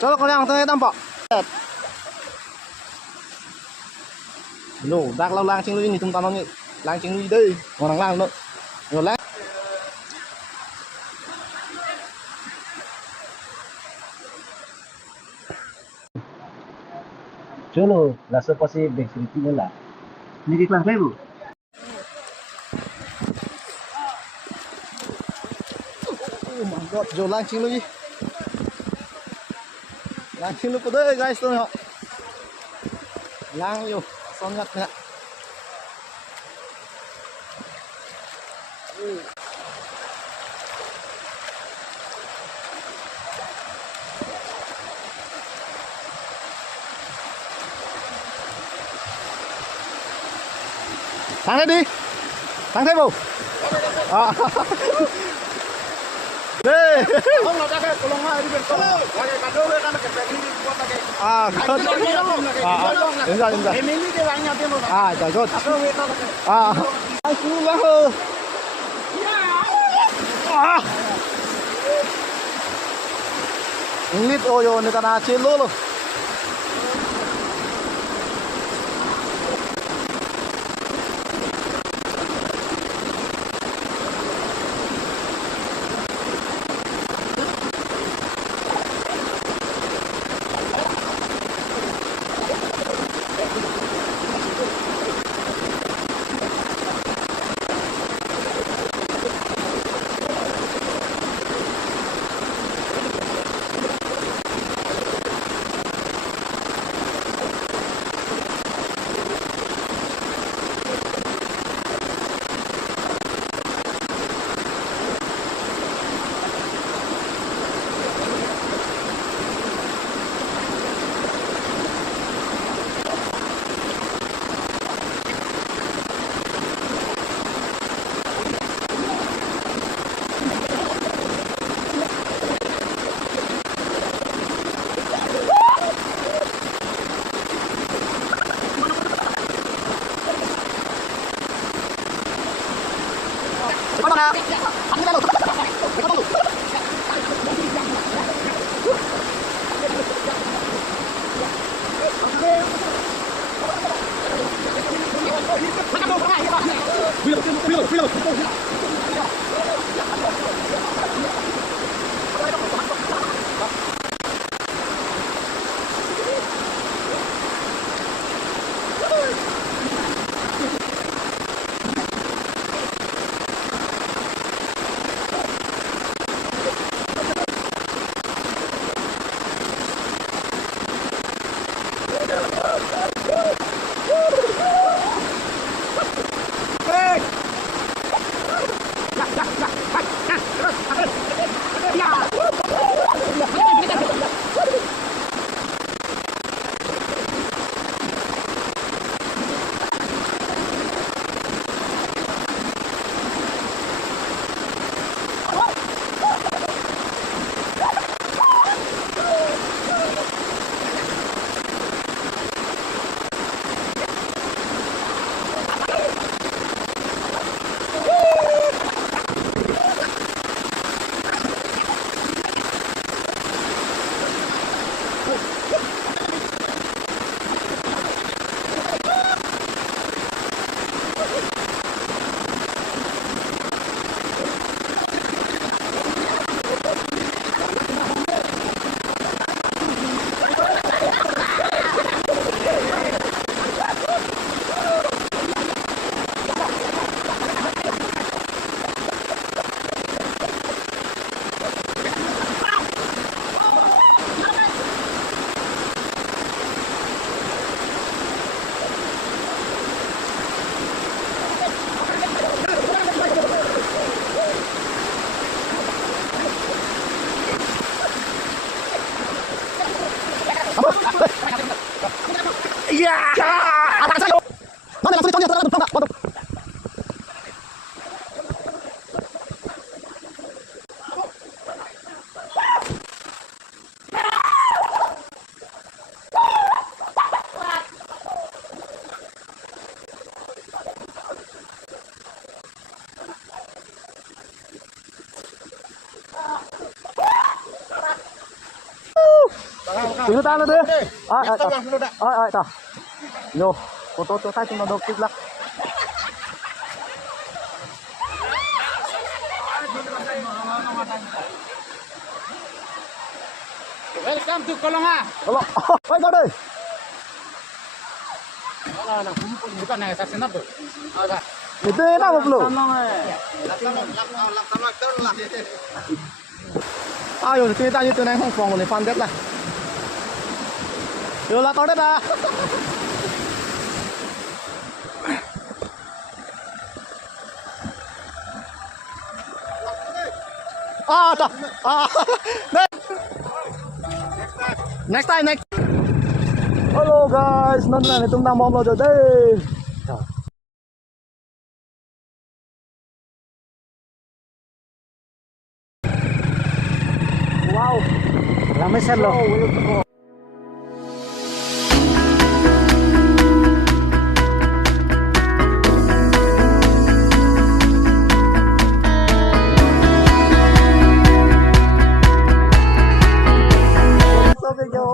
Cho con đang tới tam bọ. Nổ đang lao lang trên lưới chúng ta nó nghĩ lang trên lưới đây, còn lang nữa. Rồi lang. Cholo, la sopa se definitiva la. Ni di klang bu. Oh my god, rồi lang trên lưới. Lang trên lưới có đây guys tôi họ. Lang nhiều, son nhặt nè. Thang thế đi, thang thế bù. À. Đây. Không là cái kolong hai đi bên kolong. Lagi kado kan ke ini buat lagi. À, good. Đến rồi, đến rồi. Ini dia banyak dia mau. À, trời good. Aku itu. À, anh cứu quá hơ. À. Lít ôi ôi, người ta đã chết lỗ rồi. Iya. Apa saya? Mana yang sulit contohnya terang waduh. Tundutan na deh. Ay, ay, Tama, sunod na. ay, ay, ta. Yo, foto tayo sunod lang. Welcome to Kolonga. Halo. Ay, gade. Wala lang, bukan na sa Senado. Ada. Ito na mo bro. Ayo, kita như từ này không phòng của này fan đất này. Yo là to đất à. À, ta. À. Next time, next. Hello guys, nandun na itong nang mom load day. Wow, ramai sir lo. Sabi ko.